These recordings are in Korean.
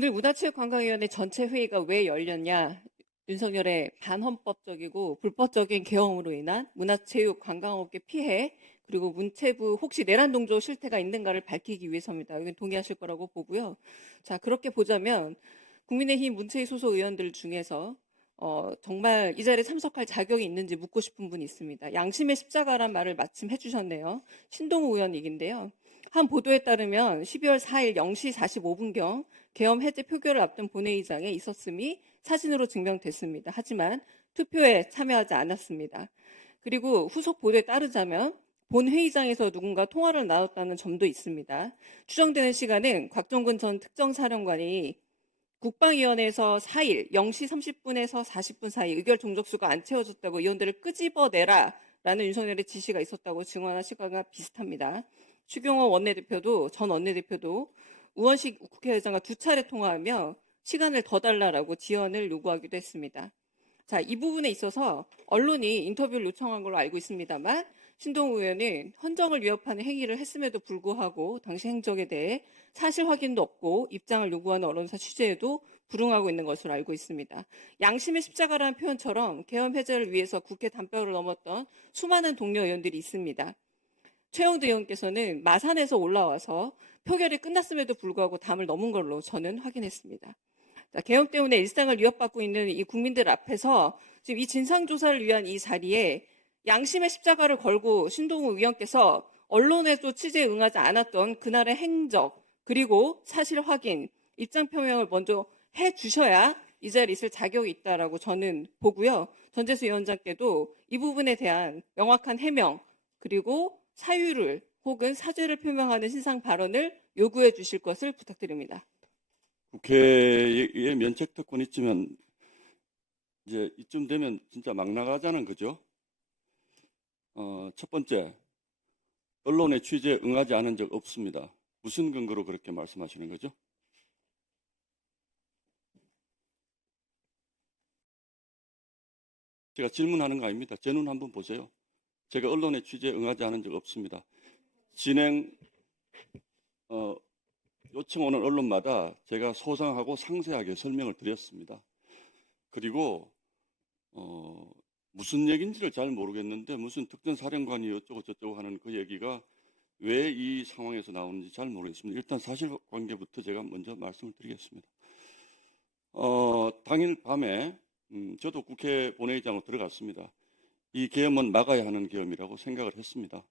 오늘 문화체육관광위원회 전체 회의가 왜 열렸냐? 윤석열의 반헌법적이고 불법적인 계엄으로 인한 문화체육 관광업계 피해 그리고 문체부 혹시 내란 동조 실태가 있는가를 밝히기 위해서입니다. 이건 동의하실 거라고 보고요. 자 그렇게 보자면 국민의힘 문체위 소속 의원들 중에서 어, 정말 이 자리에 참석할 자격이 있는지 묻고 싶은 분이 있습니다. 양심의 십자가란 말을 마침 해주셨네요. 신동우 의원 얘기인데요. 한 보도에 따르면 12월 4일 0시 45분경 계엄 해제 표결을 앞둔 본회의장에 있었음이 사진으로 증명됐습니다. 하지만 투표에 참여하지 않았습니다. 그리고 후속 보도에 따르자면 본회의장에서 누군가 통화를 나눴다는 점도 있습니다. 추정되는 시간은 곽종근 전 특정사령관이 국방위원회에서 4일 0시 30분에서 40분 사이 의결 종족수가 안 채워졌다고 의원들을 끄집어내라 라는 윤석열의 지시가 있었다고 증언한 시간과 비슷합니다. 추경호 원내대표도 전 원내대표도 우원식 국회의장과 두 차례 통화하며 시간을 더 달라라고 지연을 요구하기도 했습니다. 자, 이 부분에 있어서 언론이 인터뷰를 요청한 걸로 알고 있습니다만 신동우 의원은 헌정을 위협하는 행위를 했음에도 불구하고 당시 행적에 대해 사실 확인도 없고 입장을 요구하는 언론사 취재에도 불응하고 있는 것으로 알고 있습니다. 양심의 십자가라는 표현처럼 계엄 해제를 위해서 국회 담벼를 넘었던 수많은 동료 의원들이 있습니다. 최영두 의원께서는 마산에서 올라와서 표결이 끝났음에도 불구하고 담을 넘은 걸로 저는 확인했습니다. 자, 계엄 때문에 일상을 위협받고 있는 이 국민들 앞에서 지금 이 진상조사를 위한 이 자리에 양심의 십자가를 걸고 신동우 의원께서 언론에도 취재에 응하지 않았던 그날의 행적 그리고 사실 확인 입장 표명을 먼저 해 주셔야 이 자리에 있을 자격이 있다라고 저는 보고요. 전재수 위원장께도 이 부분에 대한 명확한 해명 그리고 사유를 혹은 사죄를 표명하는 신상 발언을 요구해 주실 것을 부탁드립니다. 국회의 면책 특권 있으면 이제 이쯤 되면 진짜 막 나가자는 거죠. 어, 첫 번째, 언론의 취재에 응하지 않은 적 없습니다. 무슨 근거로 그렇게 말씀하시는 거죠? 제가 질문하는 거 아닙니다. 제 눈 한번 보세요. 제가 언론의 취재에 응하지 않은 적 없습니다. 진행, 어, 요청 오는 언론마다 제가 소상하고 상세하게 설명을 드렸습니다. 그리고 어, 무슨 얘기인지를 잘 모르겠는데 무슨 특전 사령관이 어쩌고 저쩌고 하는 그 얘기가 왜 이 상황에서 나오는지 잘 모르겠습니다. 일단 사실관계부터 제가 먼저 말씀을 드리겠습니다. 어, 당일 밤에 음, 저도 국회 본회의장으로 들어갔습니다. 이 계엄은 막아야 하는 계엄이라고 생각을 했습니다.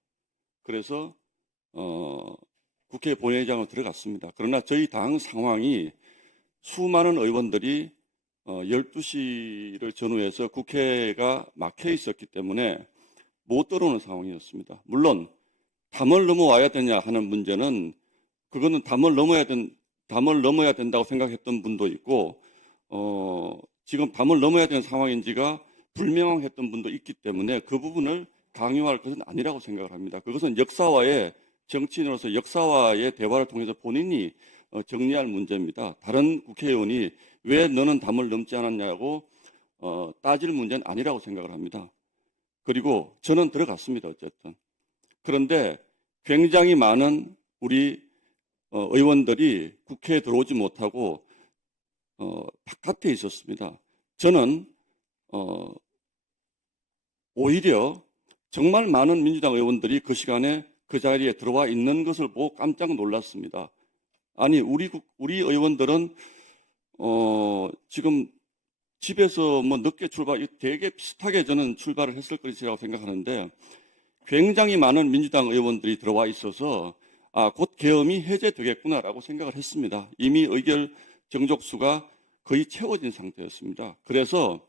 그래서 어, 국회 본회의장으로 들어갔습니다. 그러나 저희 당 상황이 수많은 의원들이 어, 12시를 전후해서 국회가 막혀 있었기 때문에 못 들어오는 상황이었습니다. 물론 담을 넘어와야 되냐 하는 문제는 그거는 담을 넘어야 된 담을 넘어야 된다고 생각했던 분도 있고 어, 지금 담을 넘어야 되는 상황인지가 불명확했던 분도 있기 때문에 그 부분을 강요할 것은 아니라고 생각을 합니다. 그것은 역사와의 정치인으로서 역사와의 대화를 통해서 본인이 어, 정리할 문제입니다. 다른 국회의원이 왜 너는 담을 넘지 않았냐고 어, 따질 문제는 아니라고 생각을 합니다. 그리고 저는 들어갔습니다. 어쨌든. 그런데 굉장히 많은 우리 어, 의원들이 국회에 들어오지 못하고 어, 바깥에 있었습니다. 저는 어, 오히려 정말 많은 민주당 의원들이 그 시간에 그 자리에 들어와 있는 것을 보고 깜짝 놀랐습니다. 아니 우리 국- 우리 의원들은 어, 지금 집에서 뭐 늦게 출발, 되게 비슷하게 저는 출발을 했을 것이라고 생각하는데 굉장히 많은 민주당 의원들이 들어와 있어서 아, 곧 계엄이 해제되겠구나라고 생각을 했습니다. 이미 의결 정족수가 거의 채워진 상태였습니다. 그래서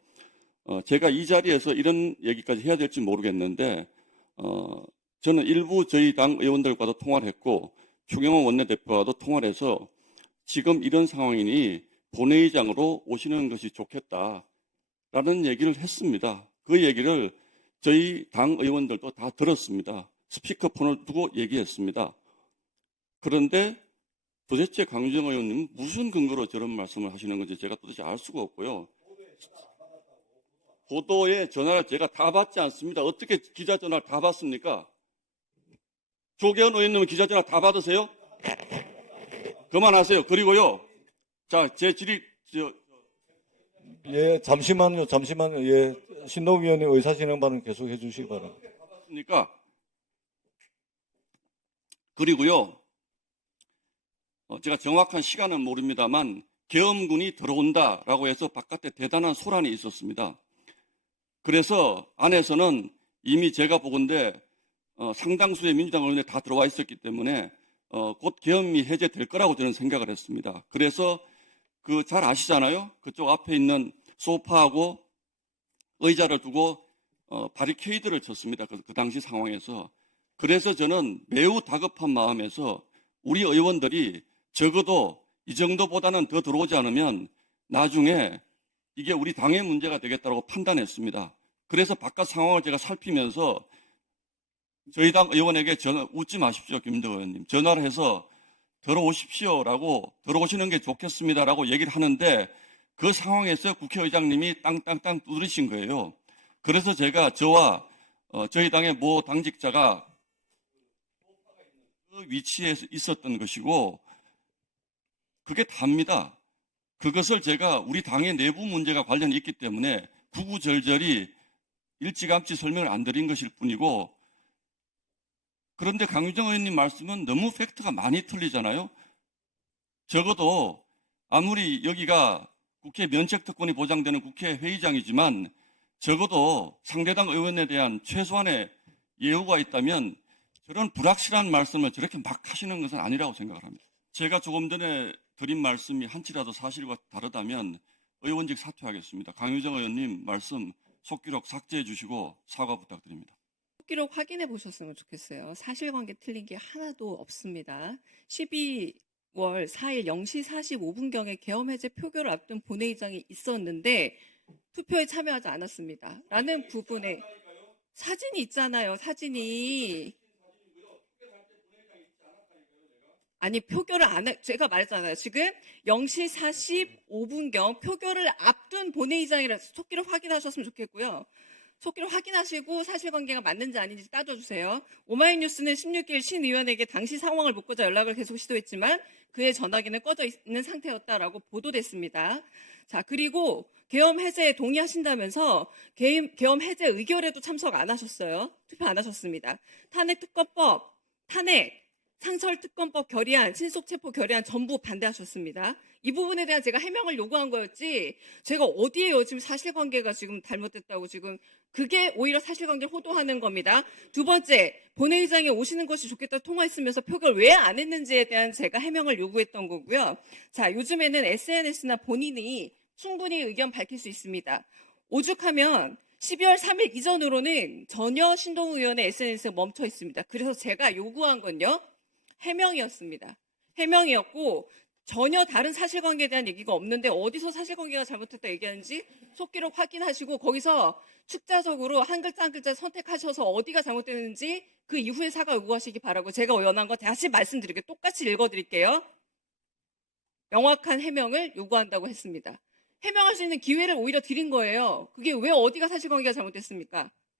어, 제가 이 자리에서 이런 얘기까지 해야 될지 모르겠는데 어, 저는 일부 저희 당 의원들과도 통화를 했고 추경호 원내대표와도 통화를 해서 지금 이런 상황이니 본회의장으로 오시는 것이 좋겠다라는 얘기를 했습니다. 그 얘기를 저희 당 의원들도 다 들었습니다. 스피커폰을 두고 얘기했습니다. 그런데 도대체 강주정 의원님 무슨 근거로 저런 말씀을 하시는 건지 제가 도대체 알 수가 없고요. 보도에 전화를 제가 다 받지 않습니다. 어떻게 기자 전화를 다 받습니까? 조계현 의원님은 기자 전화 다 받으세요? 그만하세요. 그리고요. 자, 제 질의, 저, 예, 잠시만요, 잠시만요. 예, 신동 위원님 의사진행 발언 계속 해 주시기 바랍니다. 그러니까 그리고요 어, 제가 정확한 시간은 모릅니다만 계엄군이 들어온다라고 해서 바깥에 대단한 소란이 있었습니다. 그래서 안에서는 이미 제가 보건대 어, 상당수의 민주당 의원이 다 들어와 있었기 때문에 어, 곧 계엄이 해제될 거라고 저는 생각을 했습니다. 그래서 그 잘 아시잖아요. 그쪽 앞에 있는 소파하고 의자를 두고 어, 바리케이드를 쳤습니다. 그, 그 당시 상황에서. 그래서 저는 매우 다급한 마음에서 우리 의원들이 적어도 이 정도보다는 더 들어오지 않으면 나중에 이게 우리 당의 문제가 되겠다고 판단했습니다. 그래서 바깥 상황을 제가 살피면서 저희 당 의원에게 전화, 웃지 마십시오, 김도 의원님. 전화를 해서 들어오십시오라고, 들어오시는 게 좋겠습니다라고 얘기를 하는데 그 상황에서 국회의장님이 땅땅땅 두드리신 거예요. 그래서 제가 저와 어, 저희 당의 모 당직자가 그 위치에 있었던 것이고 그게 답니다. 그것을 제가 우리 당의 내부 문제가 관련이 있기 때문에 구구절절히 일찌감치 설명을 안 드린 것일 뿐이고 그런데 강유정 의원님 말씀은 너무 팩트가 많이 틀리잖아요. 적어도 아무리 여기가 국회 면책 특권이 보장되는 국회 회의장이지만 적어도 상대당 의원에 대한 최소한의 예우가 있다면 저런 불확실한 말씀을 저렇게 막 하시는 것은 아니라고 생각을 합니다. 제가 조금 전에 드린 말씀이 한치라도 사실과 다르다면 의원직 사퇴하겠습니다. 강유정 의원님 말씀 속기록 삭제해 주시고 사과 부탁드립니다. 기록 확인해 보셨으면 좋겠어요. 사실관계 틀린 게 하나도 없습니다. 12월 4일 0시 45분경에 계엄해제 표결을 앞둔 본회의장이 있었는데 투표에 참여하지 않았습니다. 라는 부분에 사진이 있잖아요. 사진이. 아니 표결을 안 해, 제가 말했잖아요. 지금 0시 45분경 표결을 앞둔 본회의장이라서 속기록 확인하셨으면 좋겠고요. 속기록 확인하시고 사실관계가 맞는지 아닌지 따져주세요. 오마이뉴스는 16일 신 의원에게 당시 상황을 묻고자 연락을 계속 시도했지만 그의 전화기는 꺼져 있는 상태였다라고 보도됐습니다. 자 그리고 계엄 해제에 동의하신다면서 계엄 해제 의결에도 참석 안 하셨어요. 투표 안 하셨습니다. 탄핵 특검법, 탄핵, 상설 특검법 결의안, 신속 체포 결의안 전부 반대하셨습니다. 이 부분에 대한 제가 해명을 요구한 거였지 제가 어디에요 지금 사실관계가 지금 잘못됐다고 지금 그게 오히려 사실관계를 호도하는 겁니다. 두 번째 본회의장에 오시는 것이 좋겠다 통화했으면서 표결 왜 안 했는지에 대한 제가 해명을 요구했던 거고요. 자 요즘에는 SNS나 본인이 충분히 의견 밝힐 수 있습니다. 오죽하면 12월 3일 이전으로는 전혀 신동 의원의 SNS에 멈춰 있습니다. 그래서 제가 요구한 건요. 해명이었습니다. 해명이었고 전혀 다른 사실관계에 대한 얘기가 없는데 어디서 사실관계가 잘못됐다 얘기하는지 속기록 확인하시고 거기서 축자적으로 한 글자 한 글자 선택하셔서 어디가 잘못됐는지 그 이후에 사과 요구하시기 바라고 제가 원한 거 다시 말씀드릴게요. 똑같이 읽어드릴게요. 명확한 해명을 요구한다고 했습니다. 해명할 수 있는 기회를 오히려 드린 거예요. 그게 왜 어디가 사실관계가 잘못됐습니까?